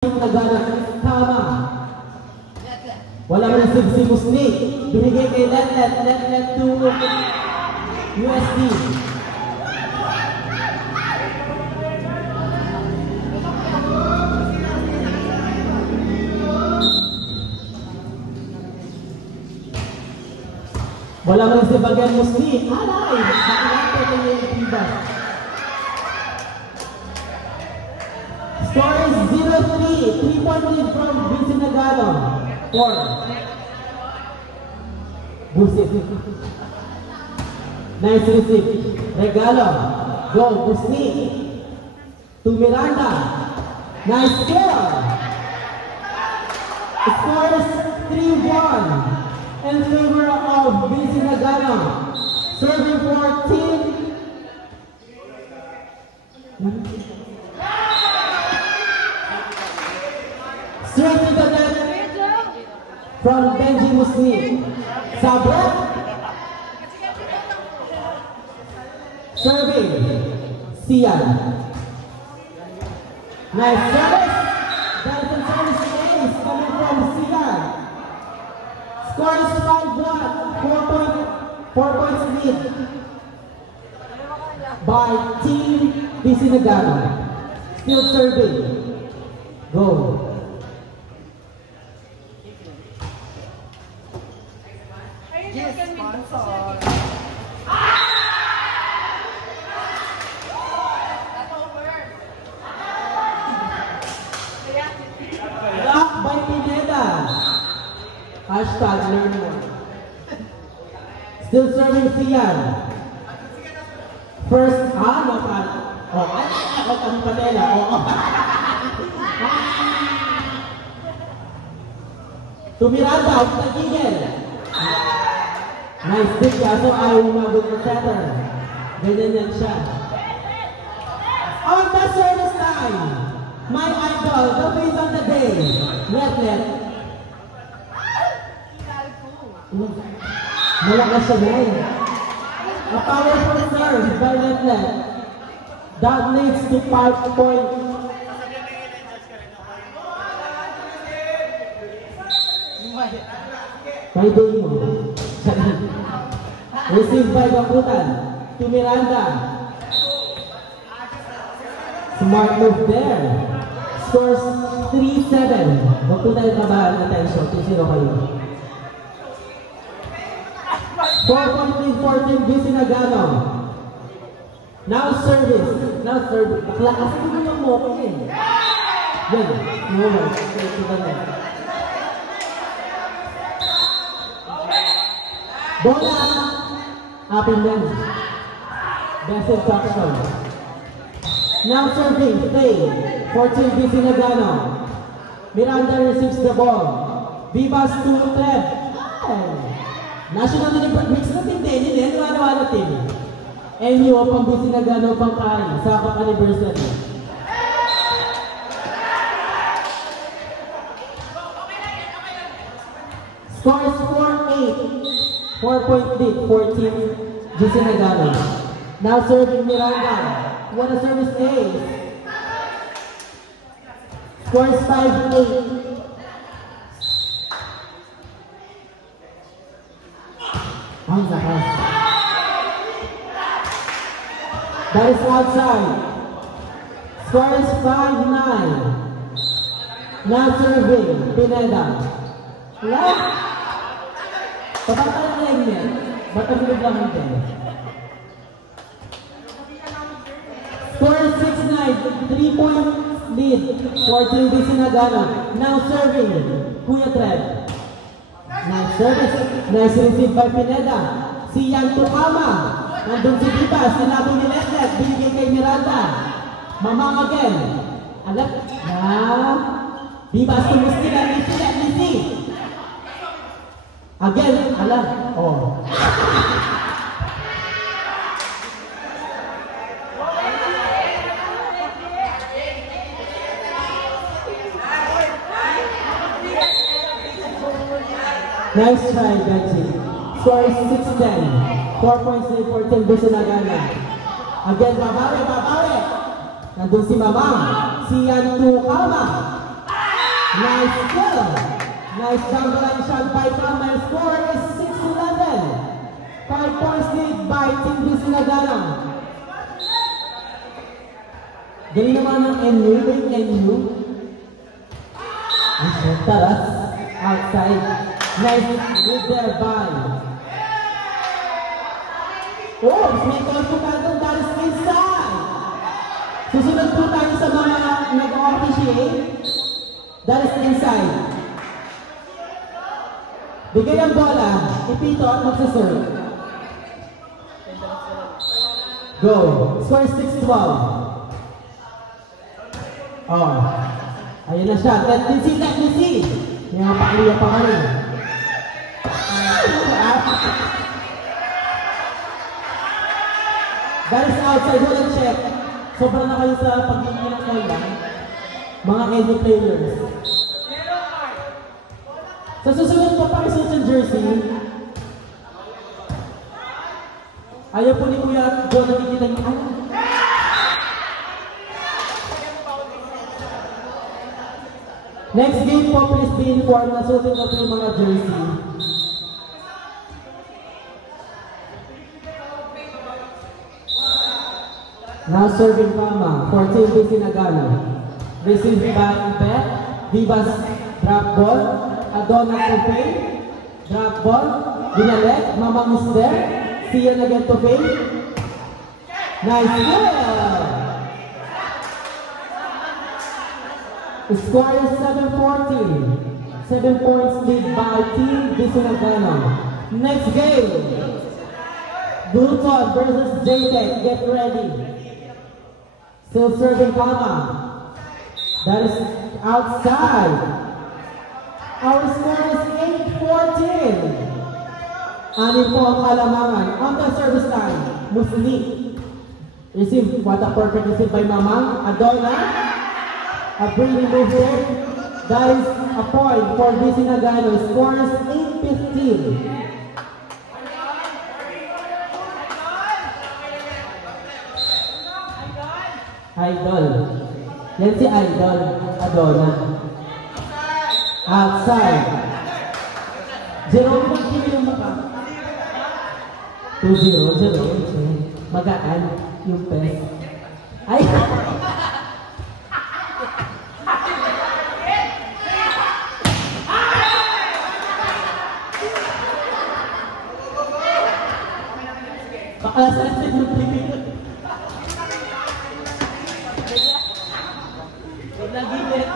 Nagana, tama. Wala mo na si Musni. Binigay kay Let to USD. Wala mo na si Bagan Musni. Alay! Nakinate na yung Pibas. Score is 0-3. 3-point lead from Vincent Nagano. 4. Busit. Nice receive. Regalo. Go. Busni. To Miranda. Nice kill. Score is 3-1. In favor of Vincent Nagano. Serving for team. Straight to the net from Benji Musni. Sabra. Serving. Sian. Nice service. Dalton service ace coming from Sian. Score is 5-1. 4 points lead by Team Vincent Nagano. Still serving. Go. Yes, sponsor. Block by Pineda. Hashtag learn more. Still serving Sian. First, no pan. Oh, ako kami Panela. Oh. To Miranda, tagigil. Nice pick, kaso ayaw umabot ng setter. Ganyan yan siya. On the service line, my idol, the face of the day, Let. Malakas siya ngayon. A powerful serve by Let. That leads to 5 points. May day mo. Received by Gaputan to Miranda. Smart move there. Scores 3-7. Huwag po tayo tabahan. Attention. 2-0 kayo. 4-point lead for Team Vincent Nagano. Now service. Bakla kasi ko naman mo ako eh. Yan. No. Bola. Happy men. Best instruction. Now serving. Stay. For Team Vincent Nagano. Miranda receives the ball. Vivas to Trev. National Mix na team din. Hindi. Ano team. NU pang Vincent Nagano pang Kari. Sa anniversary. Score is 4-8. 4-point lead for Team Vincent Nagano. Now serving Miranda. What a service ace. Score is 5-8. Ang lakas. That is outside. Score is 5-9. Now serving Pineda. Left. Papatay lang yan. Batagulog lang ito. Score 6-9. 3-point lead for Team Vincent Nagano. Now serving Kuya Trev. Nice service. Nice receive by Pineda. Si Yan Tukama. Nandun si Vivas. Sinabong ni Let. Binigay kay Miranda. Mamang again. Alat. Vivas tumusli na Lisi. Again, alam. Oh. Nice try, Benji. Score is 6-10. 4 points lead for Team Vincent Nagano. Again, babawi. Nandun si Mamang. Si Yan Tukama. Nice kill. Nice down the line shot by Kama. Score is 6-11. 5 points lead by Team BC Nagano. Galing naman ng NU. NU. Taras. Outside. Nice move there by. Oh, may confident that is inside. Susunod po tayo sa mga nag-officiate. That is inside. Bigay ang bola. Ipito at magsaserve. Go. Score 6-12. Oh. Ayun na siya. Let me see. May mga pakliya pa kami. That is outside. Hold and check. Sobrang na kayo sa pag-ibig ng bola. Mga NU players. Sa susunod po pakisuot ng jersey. Ayaw po ni Kuya John nakikita niyo. Next game po, please be informed na suotin na po yung mga jersey. Now serving Kama for Team BC Nagano. Received by Ibet, Vivas drop ball, Adona Tupay, drop ball, Binalet, Mamang is there, Sian again Tupay. Nice goal! The score is 7-14. 7 points lead by Team BC Nagano. Next game, Bluton versus JTech. Get ready. Still serving Kama. That is outside. Our score is 8-14. Anin po ang kalamangan. On the service line, Musli. Receive, what a perfect receive by Mamang. Adona. A pretty move there. That is a point for BC Nagano. Score is 8-15. Idol. Yan si Idol. Adona. Outside. Jerome, mag-give yung mukha. 2-0. Magaan yung pes. Ay! Alas yung pipinit. Lagi net.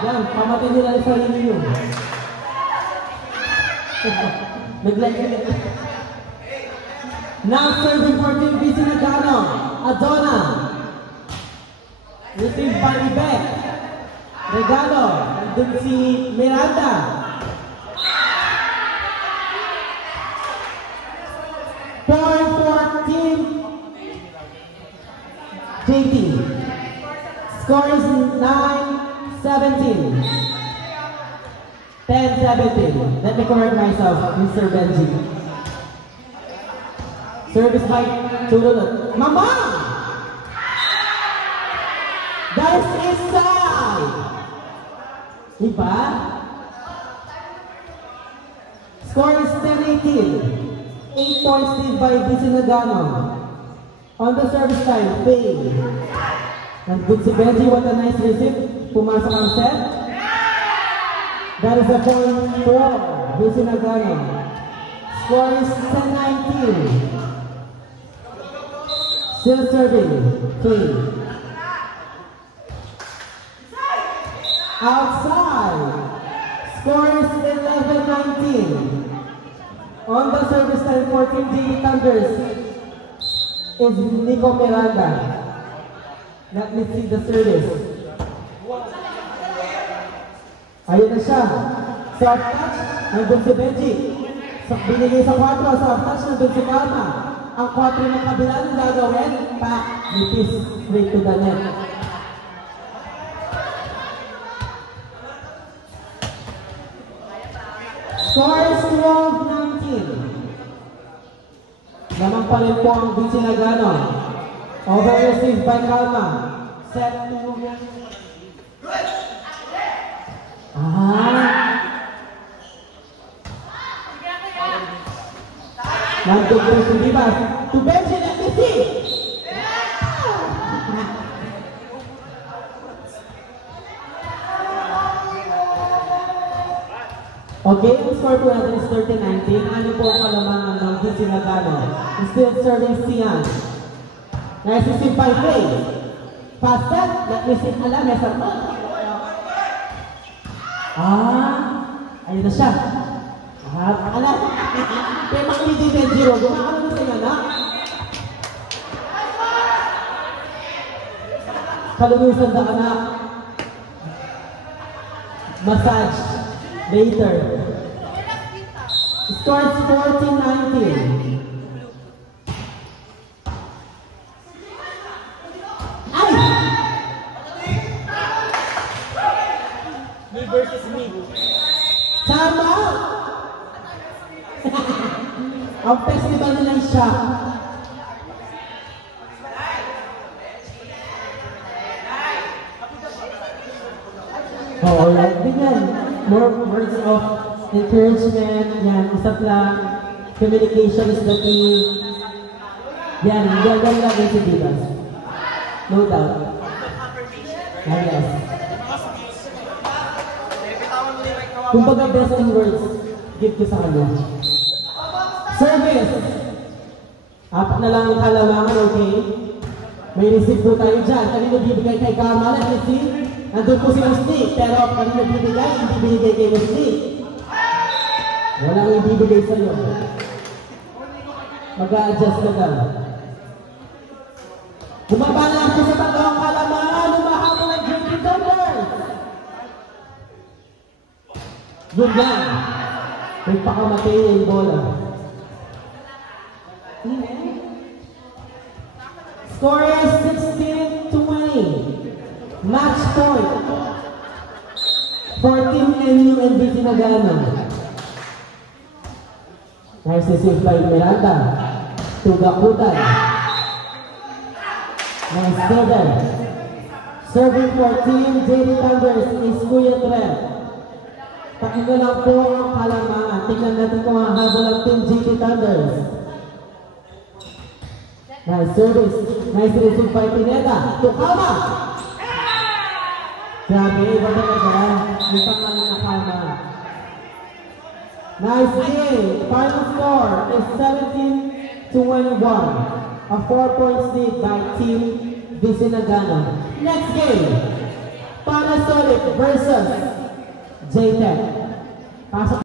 Yan, pamatin nyo lang sa sarili nyo. Naglagay. Now serving for Team BC Nagano. Adona. Received by Ibet. Regalo. Nandun si Miranda. Point for Team JT. Score is 9-17. 10-17. Let me correct myself, Mr. Benji. Service by Chulunod. Mama! That is inside! Iba? Score is 10-18. 8 points lead by BC Nagano. On the service line, Faye. And good si Benji, what a nice receipt. Pumasok ang set. That is a point for BC Nagano. Score is 10-19. Still serving, Faye. Outside. Score is 11-19. On the service line for Team JT Thunders is Nico Miranda. Let me see the service. Ayun na siya. Soft touch, nandun si Benji. Binigay sa 4, soft touch, nandun si Kalma. Ang 4 ng kabila ng gagawin, nipis, straight to the net. Score is 12-19. Naman pa rin po ang BC Nagano. Over received by Calma. Set to... Nandun si Dimas. To Benji, let me see! Okay, ang score po natin is 30-19. Ano po ang kalamangan ng DC Nagano? Still serving Sian. Nice receive by Faye. Pass set. Let me see. Alam, may sarap. Ayun na siya. Alam. Kaya makiliti 10-0. Gumakalo na siya na. Kalumisan na anak. Massage. Later. Scores 14-19. Ay! Me versus me. Tama! Ang festival nila siya. Oo, like, bigyan. More words of encouragement. Yan, usap lang. Communication is the key. Yan, gagawin lang si Divas. No doubt. Yes. Kung baga best in words, give ko sa kanya. Service! Apat na lang ang kalamangan, okay? May receipt po tayo dyan. Kanino bibigay kay Kamal at receipt? Nandun po si Musli, pero kanino bibigay, hindi binigay kay Musli. Walang ibibigay sa'yo. Mag-a-adjust ka lang. Bumaba lang po sa tatlong kalamangan, humahabol ang JP Thunder. Good lang. May pakamatay na yung bola. Score is 16-20. Match point. 14 MU and BC Nagano. Nice receive by Miranda. Tugakutan. Nice header. Serving for Team JD Thunders is Kuya Trev. Pakinggan lang po ang kalamangan. Tingnan natin kung ang habol ang Team JD Thunders. Nice service. Nice receive by Pineda. Tukama! Grabe, iba talaga. May pangalan na Kama. Nice game. Final score is 17-21. A 4-point lead by Team DC Nagano. Next game, Panasonic versus JTech.